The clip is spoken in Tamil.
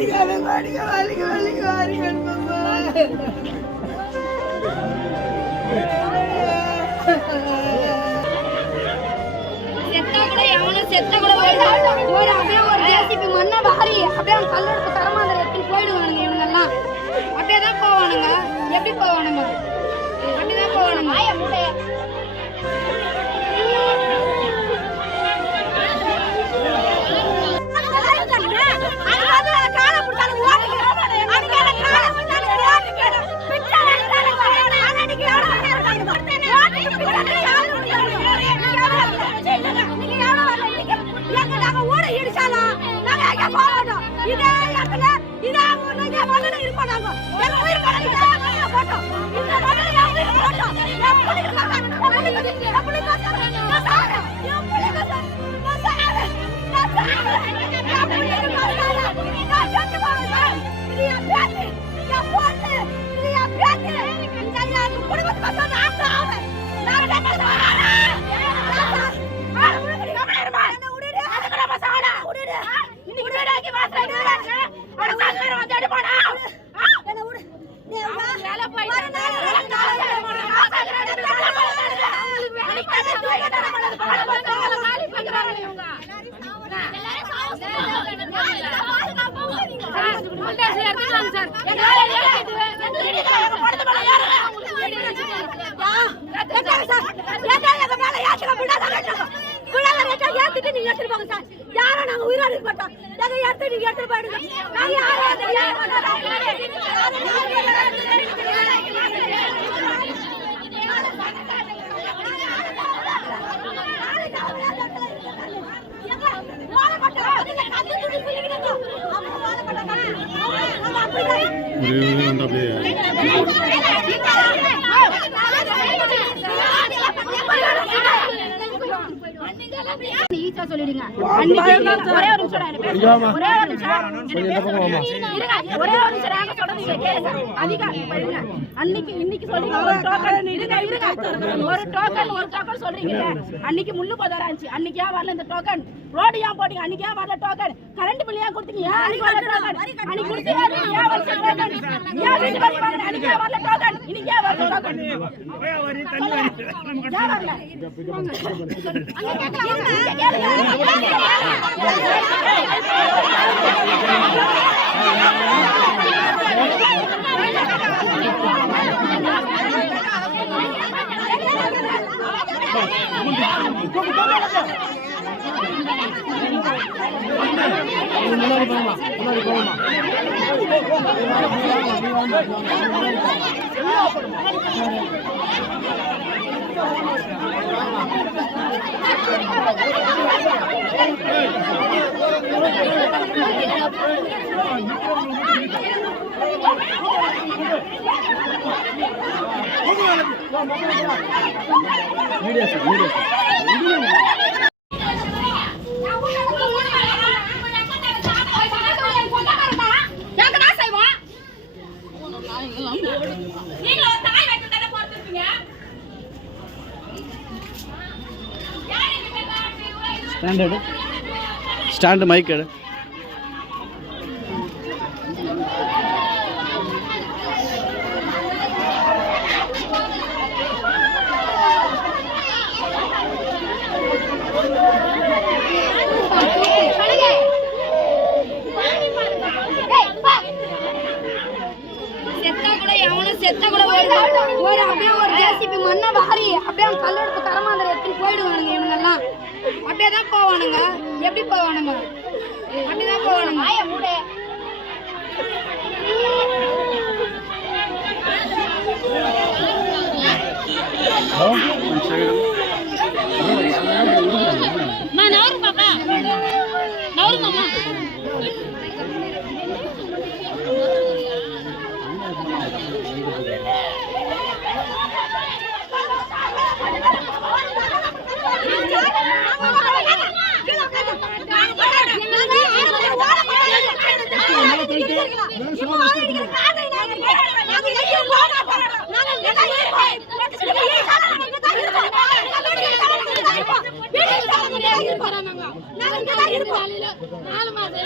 அடிக்காத கூட எவனும் செத்த கூட ஒரு அப்படியே ஒரு ஜேசிபி மண்ணை வாரி அப்படியே அவன் எடுத்துட்டு போயிடுவானுங்க இவங்கெல்லாம் அப்படியே தான் போவானுங்க. எப்படி போவானுங்க? அப்படிதான் போவானுங்க. இதே இடத்துல இதே ஊர்ல இதே மண்ணில் இருப்போம் நாங்க எங்க உயிர் படம் இதே மண்ணில் போட்டோம் இந்த மண்ணில் என் உயிர் போட்டோம் என் பிள்ளைங்க சாகாது. என் பிள்ளைங்க என் பிள்ளைங்க சாகாது. நான் சாகிறேன். என் பிள்ளைங்க சாகாது. நான் சாகிறேன். நான் சாகிறேன். என் பிள்ளைங்க சாகாது. நான் செத்து போவேன். இது என் பேத்தி. என் பொண்ணு. இது என் பேத்தி. இந்த என் குடும்பத்து பசங்க யாரும் நாங்க உயிரோடு இருக்க மாட்டோம் நாங்க எடுத்து நீங்க எடுத்துட்டு போயிடுங்க. நாங்க யாரும் சொல்லிடுங்க அன்னைக்கு ஒரே ஒரு நிமிஷம் ஒரே ஒரு நிமிஷம் ஒரே ஒரு நிமிஷம் நாங்க சொல்றது கேளுங்க. அதிகம் அன்னைக்கு இன்னைக்கு சொல்றீங்க ஒரு டோக்கன் இருங்க இருங்க ஒரு டோக்கன் ஒரு டோக்கன் சொல்றீங்க அன்னைக்கு முள்ளு போதாரா இருந்துச்சு அன்னைக்கு ஏன் வரல இந்த டோக்கன் ரோடு ஏன் போட்டீங்க அன்னைக்கு ஏன் வரல டோக்கன் கரண்ட் பில் ஏன் கொடுத்தீங்க ஏன் அன்னைக்கு கொடுத்தீங்க ஏன் வரல டோக்கன் ஏன் வீட்டு வரி வாங்கின அன்னைக்கு ஏன் வரல டோக்கன் இன்னைக்கு ஏன் வரல டோக்கன் ஏன் வரல முன்னாடி போகலாம் முன்னாடி போகலாம் media sir media sir stand எடு ஸ்டாண்டு மைக் எடு செத்தா கூட ஒரு அப்படியே ஒரு ஜேசிபி மண்ணை வாரி அப்படியே கல்லெடுப்பு தரமாந்திர எடுத்துட்டு போயிடுவானுங்க இவங்கெல்லாம் அப்படியே தான் போவானுங்க. எப்படி போவானுங்க? அப்படிதான் போவானுங்க. நாங்க தான் இருப்போம். நாலு மாசம்